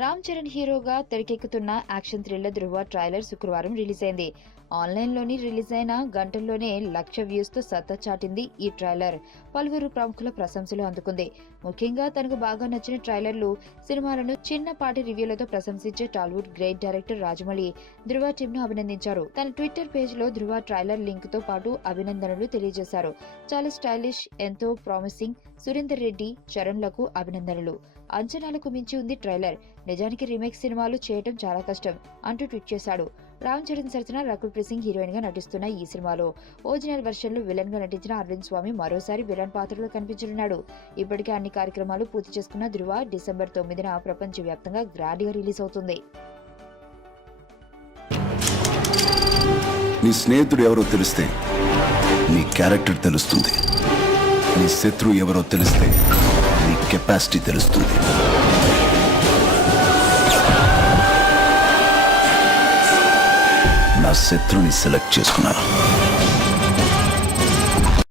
రామ్ చరణ్ హీరోగా తెరకెక్కుతున్న action thriller ధృవ trailer శుక్రవారం రిలీజ్ అయింది. ఆన్లైన్లోని రిలీజ్ అయిన గంటల్లోనే 1,00,000 వ్యూస్తో సత్తా చాటింది ఈ ట్రైలర్. పలువురు ప్రముఖుల ప్రశంసలు అందుకుంది. ముఖ్యంగా తనకు బాగా నచ్చిన ట్రైలర్లు, సినిమాలను చిన్నపాటి రివ్యూలతో ప్రశంసించే టాలీవుడ్ గ్రేట్ డైరెక్టర్ రాజమౌళి ధృవ టీంను అభినందించారు. తన ట్విట్టర్ పేజ్లో ధృవ ట్రైలర్ లింక్తో పాటు అభినందనలు తెలియజేశారు. చాలా స్టైలిష్, ఎంతో ప్రామిసింగ్, సురేందర్ రెడ్డి, చరణ్లకు అభినందనలు. అంచనాలకు మించి ఉంది ట్రైలర్. నిజానికి రీమేక్ సినిమాలు చేయటం చాలా కష్టం అంటూ ట్వీట్ చేశాడు. రామ్ చరణ్ సరసన రకుల్ ప్రీత్ సింగ్ హీరోయిన్ గా నటిస్తున్న ఈ సినిమాలో ఒరిజినల్ వెర్షన్ లో విలన్ గా నటించిన అరవింద్ స్వామి మరోసారి విలన్ పాత్రలో కనిపించనున్నాడు. ఇప్పటికే అన్ని కార్యక్రమాలు పూర్తి చేసుకున్న ధృవ డిసెంబర్ 9న ప్రపంచ వ్యాప్తంగా గ్రాండ్ గా రిలీజ్ అవుతుంది. నీ స్నేహితుడు ఎవరో తెలిస్తే నీ క్యారెక్టర్ తెలుస్తుంది. నీ శత్రువు ఎవరో తెలిస్తే నీ కెపాసిటీ తెలుస్తుంది. నా శత్రుని సెలెక్ట్ చేసుకున్నాను.